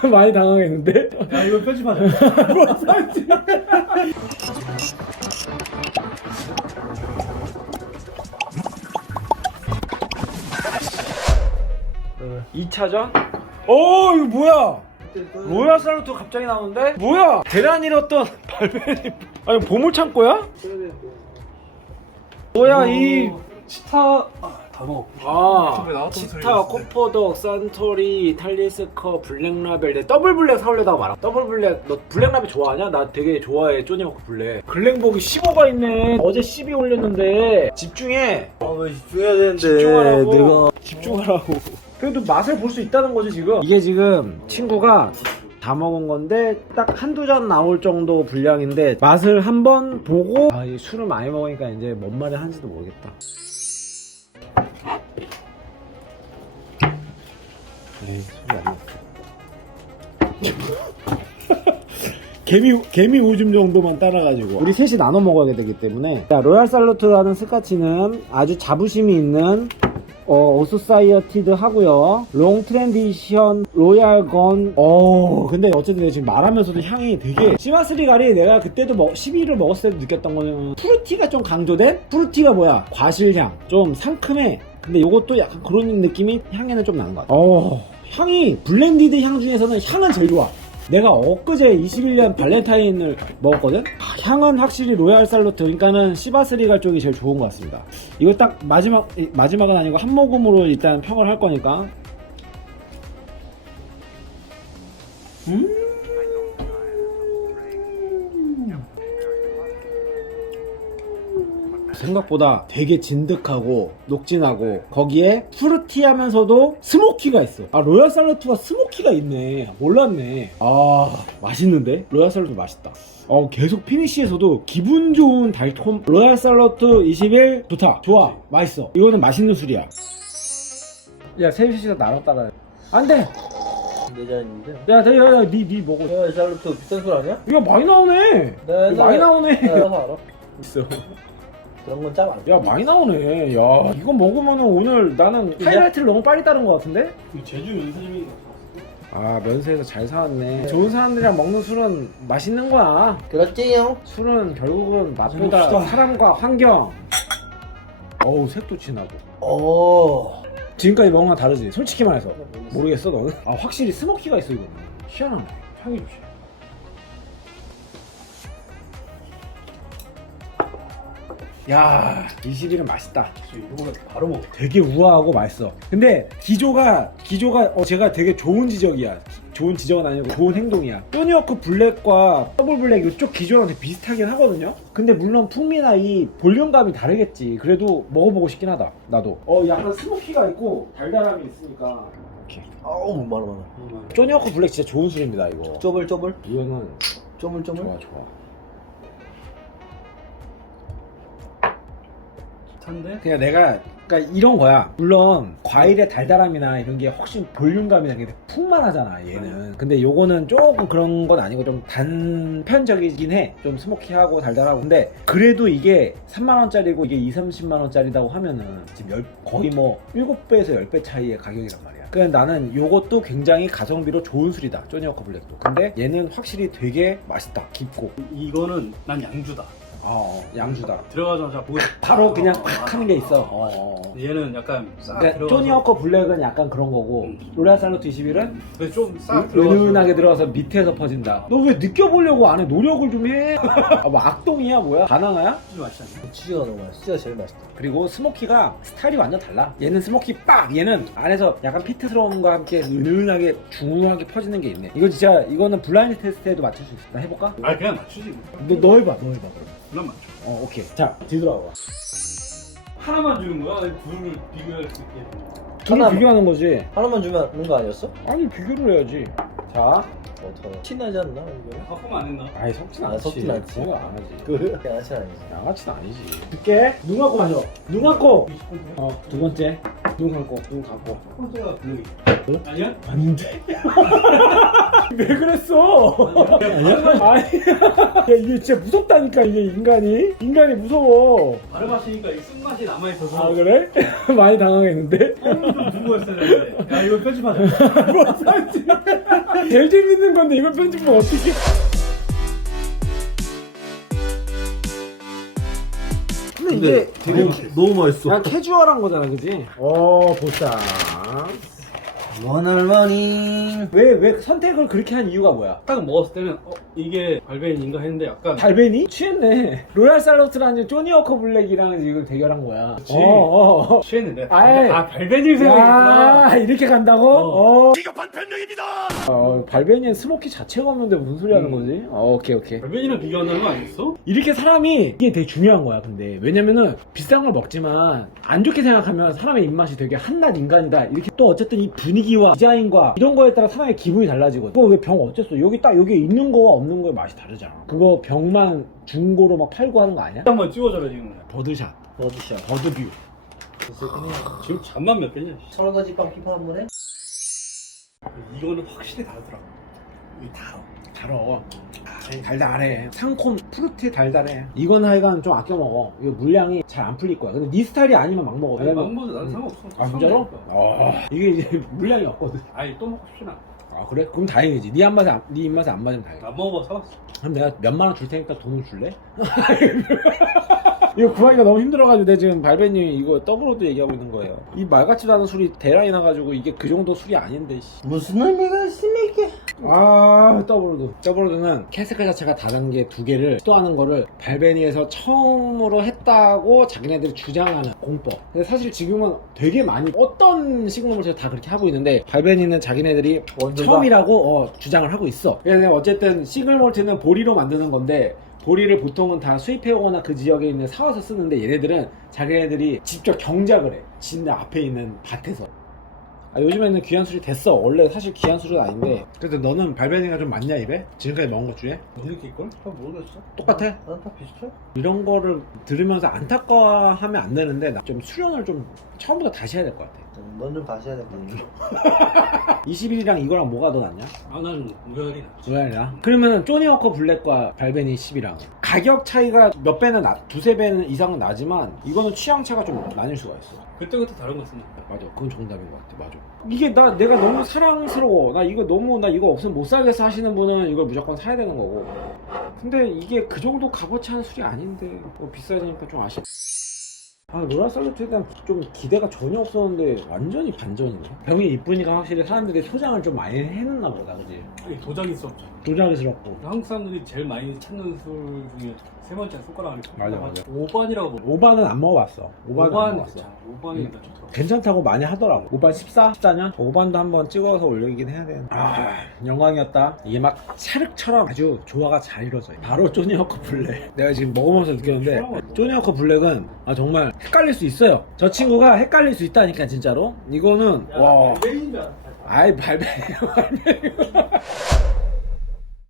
많이 당황했는데? 야 이거 편집하자. 뭐 2차전? 어 이거 뭐야? 로얄 살루트 갑자기 나오는데? 뭐야? 대란 잃었던 발베리 아니 보물 창고야? 뭐야 이 치타 아, 다 먹었고. 아, 나왔던 치타. 코포덕, 산토리, 탈리스커, 블랙라벨. 내 더블 블랙 사올려다가 말아. 더블 블랙 너 블랙라벨 좋아하냐? 나 되게 좋아해. 쪼니워크 블랙. 글랭복이 15가 있네. 어제 12 올렸는데. 집중해. 아왜 집중해야 되는데. 집중하라고. 내가 집중하라고. 그래도 맛을 볼 수 있다는 거지 지금. 이게 지금 친구가 다 먹은 건데 딱 한두 잔 나올 정도 분량인데 맛을 한번 보고 아, 이 술을 많이 먹으니까 이제 뭔 말을 하는지도 모르겠다 에이 소리 안 났어 개미 개미 오줌 정도만 따라가지고 우리 셋이 나눠 먹어야 되기 때문에 자, 로얄 살루트라는 스카치는 아주 자부심이 있는 어, 오소사이어티드 하고요. 롱 트랜디션 로얄 건. 어, 근데 어쨌든 내가 지금 말하면서도 향이 되게 시마스리 가리 내가 그때도 먹 12를 먹었을 때 느꼈던 거는 프루티가 좀 강조된 프루티가 뭐야? 과실향. 좀 상큼해. 근데 이것도 약간 그런 느낌이 향에는 좀 나는 것 같아. 어, 향이 블렌디드 향 중에서는 향은 제일 좋아. 내가 엊그제 21년 발렌타인을 먹었거든? 아, 향은 확실히 로얄 살루트, 그러니까는 시바스리갈 쪽이 제일 좋은 것 같습니다. 이거 딱 마지막, 이- 마지막은 아니고 한 모금으로 일단 평을 할 거니까. 음. 생각보다 되게 진득하고 녹진하고 거기에 푸르티하면서도 스모키가 있어. 아 로얄 살루트가 스모키가 있네. 몰랐네. 아 맛있는데? 로얄 살루트 맛있다. 어 계속 피니쉬에서도 기분 좋은 달콤 로얄 살루트 21 좋다. 좋아. 맛있어. 이거는 맛있는 술이야. 야 셋이서 나눠 따라. 안 돼. 내 잔인데 야, 야, 야, 니, 니 먹어. 야 샬롯도 비싼 술 아니야? 이거 많이 나오네. 나 이거 많이 나오네. 나 알아서 알아 있어. 그런 건 짭안 돼. 야 많이 나오네. 야 이거 먹으면 오늘 나는 하이라이트를 너무 빨리 따른 것 같은데? 그 제주 연사님이 아 면세에서 잘 사왔네. 좋은 사람들이랑 먹는 술은 맛있는 거야. 그렇지 형? 술은 결국은 맛보다. 사람과 환경. 어우 색도 진하고. 어 지금까지 먹은 건 다르지. 솔직히 말해서 모르겠어 너는. 아 확실히 스모키가 있어 이거는. 희한하네. 향이 좋지. 야, 이 시리는 맛있다. 이거보다 바로 먹어. 되게 우아하고 맛있어. 근데 기조가 기조가 어 제가 되게 좋은 지적이야. 좋은 지적은 아니고 좋은 행동이야. 토니워크 블랙과 더블 블랙 이쪽 기조랑 되게 비슷하긴 하거든요. 근데 물론 풍미나 이 볼륨감이 다르겠지. 그래도 먹어보고 싶긴 하다. 나도. 어 약간 스모키가 있고 달달함이 있으니까. 이렇게. 아우 못 말아 말아 토니워크 블랙 진짜 좋은 술입니다 이거. 쪼블 쪼블 이거는 쪼물 쪼물 좋아 좋아. 찬데? 그냥 내가 그러니까 이런 거야. 물론 과일의 달달함이나 이런 게 훨씬 볼륨감이나 이게 풍만하잖아 얘는. 근데 요거는 조금 그런 건 아니고 좀 단편적이긴 해. 좀 스모키하고 달달하고. 근데 그래도 이게 3만 원짜리고 이게 2, 30만 원짜리다고 하면은 지금 열- 거의 뭐 7배에서 10배 차이의 가격이란 말이야. 그냥 나는 요것도 굉장히 가성비로 좋은 술이다. 쪼니워커 블랙도. 근데 얘는 확실히 되게 맛있다. 깊고. 이거는 난 양주다. 아, 어, 양주다. 들어가자마자 보여. 바로 그냥 어, 팍 아, 하는 게 있어. 아, 어, 어, 어. 얘는 약간 싹 그러니까 들어가서 쪼니워커 블랙은 약간 그런 거고 음. 로얄 살루트 21은 근데 좀싹 들어가서 은은하게 들어가서 밑에서 퍼진다. 너 왜 느껴보려고 안에 노력을 좀 해. 아, 뭐 악동이야 뭐야? 바나나야? 치즈 맛있지 않냐? 치즈가 너무 맛있어. 치즈가 제일 맛있다. 그리고 스모키가 스타일이 완전 달라. 얘는 스모키 빡! 얘는 안에서 약간 피트스러움과 함께 은은하게 중후하게 퍼지는 게 있네. 이거 진짜 이거는 블라인드 테스트에도 맞출 수 있어. 나 해볼까? 아 그냥 맞추지. 너, 너 해봐 너 해봐 그럼. 물론 맞춰. 어 오케이. 자 뒤돌아봐 하나만 주는 거야? 아니 둘을 비교할 수 있게. 둘을 하나만. 비교하는 거지 하나만 주면 하는 거 아니었어? 아니 비교를 해야지 자 어떡하나 티나지 않나 이거? 바꾸면 안 된다. 아이 섞진 아, 않지 섞진 않지. 그건 안 하지 그 양아치 아니지 양아치는 아니지. 줄게. 눈 감고 마셔. 눈 감고. 어, 두 번째. 눈 감고. 눈 감고. 첫 번째가 블랙이. 어? 아니야? 아닌데? 왜 그랬어? 아니, 야, 이게 진짜 무섭다니까, 이게 인간이. 인간이 무서워. 발음하시니까 이 쓴맛이 남아있어서 아, 그래? 많이 당황했는데? 좀 두고 했어야 되는데 야 이거 편집하자 뭐, 사지 제일 재밌는 건데, 이걸 편집하면 어떻게. 근데 이게 되게 너무 맛있어. 그냥 캐주얼한 거잖아, 그지? 어, 보자. 원할머니. 왜, 왜 선택을 그렇게 한 이유가 뭐야? 딱 먹었을 때는 어 이게 발베인인가 했는데 약간 달베니? 취했네. 로얄 살로트라는 조니 워커 블랙이랑 지금 대결한 거야. 그치. 어, 어, 어. 취했는데 아이. 아 발베니를 생각했구나 야, 이렇게 간다고? 어. 어. 어, 발베니엔 스모키 자체가 없는데 무슨 소리 하는 음. 거지? 어, 오케이, 오케이. 발베니랑 비교한다는 거 아니었어? 이렇게 사람이 이게 되게 중요한 거야 근데 왜냐면은 비싼 걸 먹지만 안 좋게 생각하면 사람의 입맛이 되게 한낱 인간이다 이렇게 또 어쨌든 이 분위기 와 디자인과 이런 거에 따라 사람의 기분이 달라지거든 그거 왜 병 어쨌어 여기 딱 여기 있는 거와 없는 거의 맛이 다르잖아 그거 병만 중고로 막 팔고 하는 거 아니야? 한번 찍어줘라 지금 버드샷 버드샷. 버드뷰 지금 잠만 몇 개냐 씨. 설거지 빵 피파 한 번에? 이거는 확실히 다르더라 이 달어 달어 아, 달달해. 상콤 프루티 달달해. 이건 하여간 좀 아껴 먹어. 이거 물량이 잘 안 풀릴 거야. 근데 네 스타일이 아니면 막 먹어 아니 왜냐면- 망보도 난 상관없어. 아 진짜로? 어. 이게 이제 물량이 없거든. 아니 또 먹고 싶진 않아. 아 그래? 그럼 다행이지. 네 입맛에 안- 네 입맛에 안 맞으면 다행이야 안 먹어봐 사봤어. 그럼 내가 몇만 원 줄 테니까 돈을 줄래? 이거 구하기가 너무 힘들어가지고 내가 지금 발베님 이거 더블로도 얘기하고 있는 거예요. 이 말 같지도 않은 술이 대란이 나가지고 이게 그 정도 술이 아닌데 씨. 무슨 의미가 있습니까? 아 더블로드. 더블로드는 캐스크 자체가 다른 게 두 개를 시도하는 거를 발베니에서 처음으로 했다고 자기네들이 주장하는 공법. 근데 사실 지금은 되게 많이 어떤 식물물에서 다 그렇게 하고 있는데 발베니는 자기네들이 원조다. 처음이라고 어, 주장을 하고 있어. 그래서 어쨌든 싱글몰트는 보리로 만드는 건데 보리를 보통은 다 수입해오거나 그 지역에 있는 사와서 쓰는데 얘네들은 자기네들이 직접 경작을 해. 진짜 앞에 있는 밭에서 아, 요즘에는 귀한 술이 됐어. 원래 사실 귀한 술은 아닌데. 그래도 너는 발베니가 좀 많냐 입에? 지금까지 먹은 것 중에? 느낄걸? 잘 모르겠어. 똑같아? 난다 비슷해. 이런 거를 들으면서 안타까워하면 안 되는데 나 좀 수련을 좀 처음부터 다시 해야 될 것 같아. 넌 좀 다시 해야 될 것 같아. 21이랑 이거랑 뭐가 더 낫냐? 아난 우열이 나 뭐야 그러면은 쪼니 워커 블랙과 발베니 10이랑 가격 차이가 몇 배는 나, 두세 배는 이상은 나지만 이거는 취향 차가 좀 나뉠 수가 있어. 그때그때 다른 거 쓰니까 맞아 그건 정답인 것 같아 맞아 이게 나 내가 너무 사랑스러워. 나 이거 너무 나 이거 없으면 못 살겠어 하시는 분은 이걸 무조건 사야 되는 거고. 근데 이게 그 정도 값어치 하는 술이 아닌데. 뭐 비싸지니까 좀 아쉽 아 로라 살루트에 대한 좀 기대가 전혀 없었는데 완전히 반전이네 병이 이쁘니까 확실히 사람들이 소장을 좀 많이 해놓나 보다 그지? 아니 수 없죠. 도자기스럽고. 한국 사람들이 제일 많이 찾는 술 중에 세 번째 손가락이 맞아, 맞아. 5반이라고 뭐 오반은 안 먹어봤어 오반은 안 5반 먹어봤어 괜찮아 5반이 음. 일단 좋더라고 괜찮다고 많이 하더라고. 오반 14? 14년? 오반도 한번 찍어서 올리긴 해야 돼. 아, 영광이었다. 이게 막 샤륵처럼 아주 조화가 잘 이루어져. 바로 쪼니 워커 블랙. 내가 지금 먹으면서 느꼈는데, 쪼니 워커 블랙은 아, 정말 헷갈릴 수 있어요. 저 친구가 헷갈릴 수 있다니까, 진짜로. 이거는, 와. 알았다 아이, 발베, 발베.